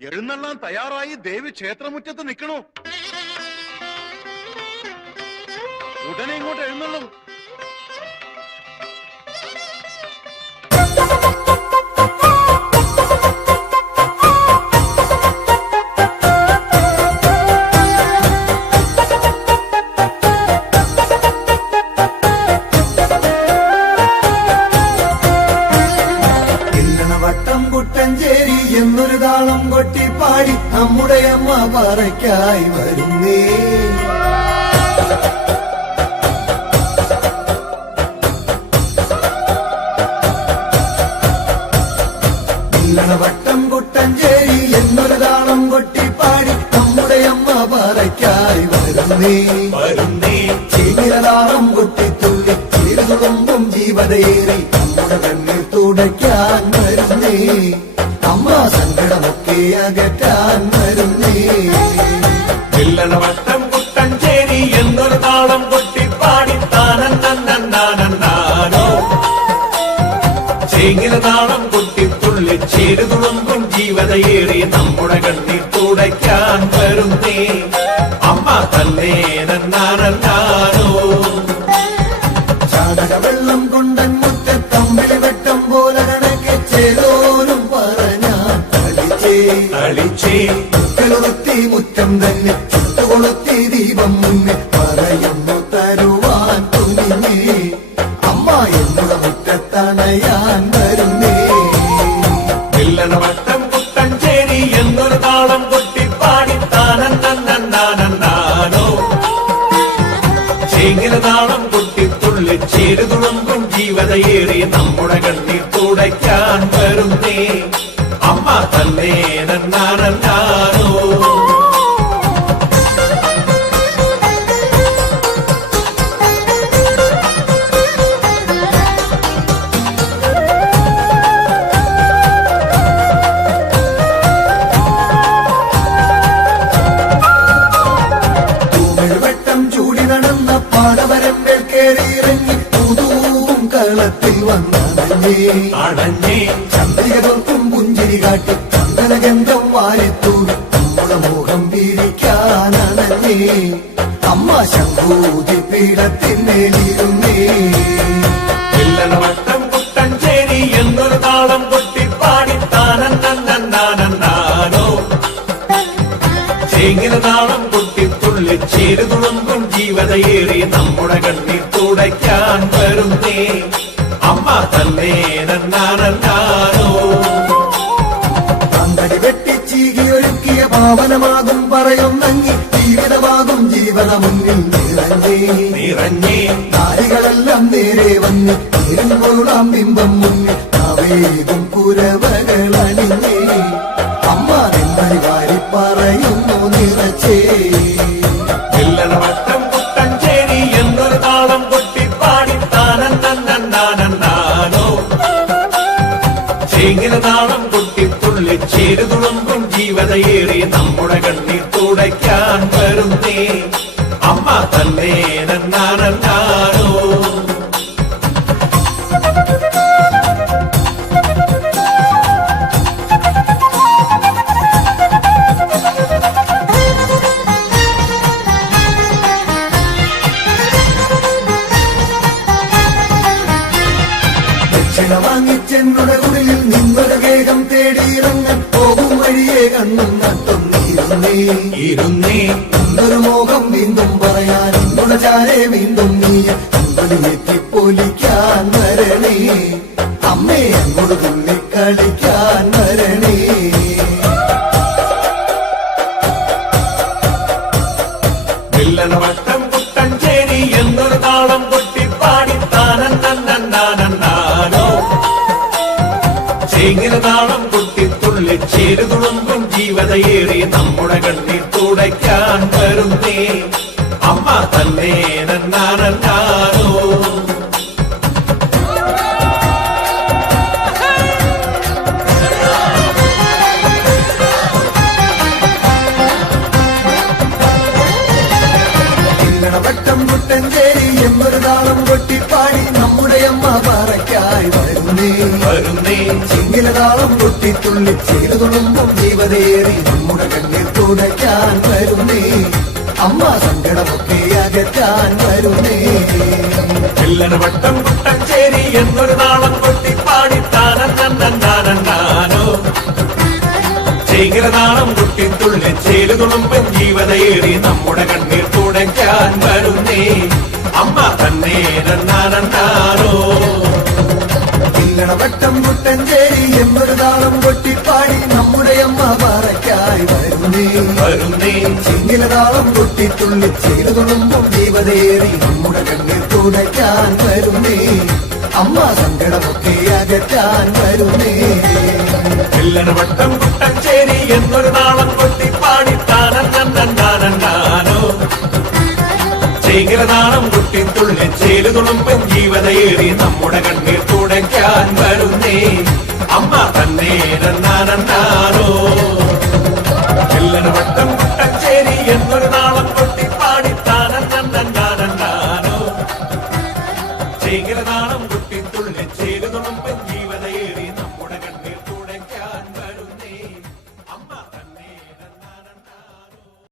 എഴുന്നള്ളാൻ തയ്യാറായി ദേവി ക്ഷേത്രമുറ്റത്ത് നിൽക്കണു. ഉടനെ ഇങ്ങോട്ട് എഴുന്നള്ളും. എന്നൊരു താളം കൊട്ടിപ്പാടി നമ്മുടെ അമ്മ പറയ്ക്കായി വരുന്നേ. വട്ടം കുട്ടഞ്ചേരി എന്നൊരു താളം കൊട്ടിപ്പാടി നമ്മുടെ അമ്മ പറയ്ക്കായി വരുന്നേ. ചീനിരതാളം കൊട്ടിത്തുള്ളി ചീരുതുമ്പും ജീവതയേറി നമ്മുടെ കണ്ണിൽ തുടയ്ക്കാൻ വരുന്നേ. അമ്മ സങ്കടമൊക്കെ അകറ്റാൻ വരുന്നേ. വട്ടം കുട്ടഞ്ചേരി എന്നൊരു താളം കൊട്ടിപ്പാടി താനോ ചേങ്ങില താളം കൊട്ടിത്തുള്ളി ചേരുതുളുമ്പും ജീവതയേറി നമ്മുടെ കണ്ണീർ തുടയ്ക്കാൻ വരുന്നേ. അമ്മ തന്നെ നന്നാനോ ചാണകവെള്ളം കൊണ്ടൻ മുറ്റത്തമ്പിളി വെട്ടം പോലെ കണക്കെ ചേരോരും ളിച്ചേ മുറ്റം തന്നെ ചുട്ടുകൊളുത്തി ദീപം മുന്നേ പറയുന്നു തരുവാൻ തുനിഞ്ഞേ. അമ്മ എന്നുടെ മുറ്റത്തണയാൻ വരുന്നേ. വട്ടം കുട്ടഞ്ചേരി എന്നൊരു താളം കൊട്ടിപ്പാടി താനോ ചേങ്ങില താളം കൊട്ടിത്തുള്ളി ചേരുതുളുമ്പും ജീവതയേറി നമ്മുടെ കണ്ണീർ തുടയ്ക്കാൻ വരുന്നേ. അമ്മ തന്നെ നന്നാനോ വെട്ടം ചൂടി നടന്ന പാടവരമ്പിൽ കയറിയിറങ്ങി പുതുവും കളത്തിൽ വന്നേ. ചന്ദ്രിക തോർക്കും പുഞ്ചിരി കാട്ടി ചന്ദനഗന്ധം വാരിത്തൂടി നമ്മുടെ മോഹം പിരിക്കാനണഞ്ഞേ. അമ്മ ശംഭൂതി പീഠത്തിന്മേലിരുന്നേ. വട്ടം കുട്ടഞ്ചേരി എന്നൊരു താളം കൊട്ടിപ്പാടി താനോ ചേങ്ങില താളം കൊട്ടിത്തുള്ളി ചേരുതുളുമ്പും ജീവതയേറി നമ്മുടെ കണ്ണീർ തുടയ്ക്കാൻ വരുന്നേ. അമ്മ തന്നെ നന്നാനോ പന്തടി വെട്ടിച്ചീകി ഒരുക്കിയ പാവനമാകും പറയുന്നങ്ങി ജീവിതമാകും ജീവന മുന്നിൽ നിറഞ്ഞേ. നാരികളെല്ലാം നേരെ വന്ന് നേരുകൊള്ളാം ബിംബം മുന്നിൽ അവേകും പുരവകളണിഞ്ഞേ. അമ്മ നിന്നടി വാരി പറയുന്നു നിറച്ചേ. വട്ടം കുട്ടഞ്ചേരി എന്നൊരു താളം കൊട്ടിപ്പാടി താനോ ചേങ്ങില താളം കൊട്ടിത്തുള്ളി ചേരുതുളുമ്പും ജീവതയേറി നമ്മുടെ കണ്ണീർ തുടയ്ക്കാൻ വരുന്നേ. അമ്മ തന്നെ നന്നാനോ വാങ്ങിച്ചെന്നുടെ ഉള്ളിൽ നിന്നൊരു വേഗം തേടിയിറങ്ങാൻ പോകും വഴിയെ കണ്ണും നട്ടും ഇരുന്നേ. എന്തൊരു മോഹം വീണ്ടും പറയാൻ എന്നോട് ചാരെ വീണ്ടും നീ എത്തിപ്പൊലിക്കാൻ വരണേ. അമ്മേ അങ്ങോട്ട് തുള്ളിക്കളിക്കാൻ വരണേ. വട്ടം കുട്ടഞ്ചേരി എന്നൊരു താളം കൊട്ടിപ്പാടി താനോ ചേങ്ങില താളം കൊട്ടിത്തുള്ളി ചേരുതുളുമ്പും ജീവതയേറി നമ്മുടെ കണ്ണീർ തുടയ്ക്കാൻ വരുന്നേ. അമ്മ തന്നെ നന്നാനോ വട്ടം മുട്ടഞ്ചേരി എന്നൊരു താളം കൊട്ടിപ്പാടി നമ്മുടെ അമ്മ പറയ്ക്കായി വരുന്നേ. വരുന്നേ ചിങ്ങില താളം കൊട്ടിത്തുള്ളി ചെയ്തു തുളുമ്പും ജീവ ജീവതേറി നമ്മുടെ കണ്ണിൽ തുടയ്ക്കാൻ വരുന്നേ അമ്മ സങ്കടമൊക്കെ അകറ്റാൻ വരുന്നേ വട്ടം കുട്ടഞ്ചേരി എന്നൊരു നാളം കൊട്ടിപ്പാടി താനോ ചേകിരതാളം കുട്ടിത്തുള്ളി ചേരുതുളുമ്പൻ ജീവതയേറി നമ്മുടെ കണ്ണീർ തുടയ്ക്കാൻ വരുന്നേ അമ്മ തന്നെ നന്നാനോ വട്ടം കുട്ടഞ്ചേരി എന്നൊരു താളം കൊട്ടിപ്പാടി നമ്മുടെ അമ്മ പറയ്ക്കായി വരുന്നേ ചിങ്ങിലതാളം കൊട്ടിത്തുള്ളി ചേരുതുളുമ്പും ജീവതേറി നമ്മുടെ കണ്ണിൽ തുടയ്ക്കാൻ വരുന്നേ അമ്മ സങ്കടമൊക്കെ അകറ്റാൻ വരുന്നേ വട്ടം കുട്ടഞ്ചേരി എന്നൊരു നാളം കൊട്ടിപ്പാടി താനോ ചേകിരതാളം കുട്ടിത്തുള്ളി ചേരുതുളുമ്പൻ ജീവതയേറി നമ്മുടെ കണ്ണീർ തുടയ്ക്കാൻ വരുന്നേ അമ്മ തന്നെ നന്നാനോ വട്ടം കുട്ടഞ്ചേരി എന്നൊരു നാളം കൊട്ടിപ്പാടി താനോ ചേകിരതാളം കുട്ടിത്തുള്ളി ചേരുതുളുമ്പൻ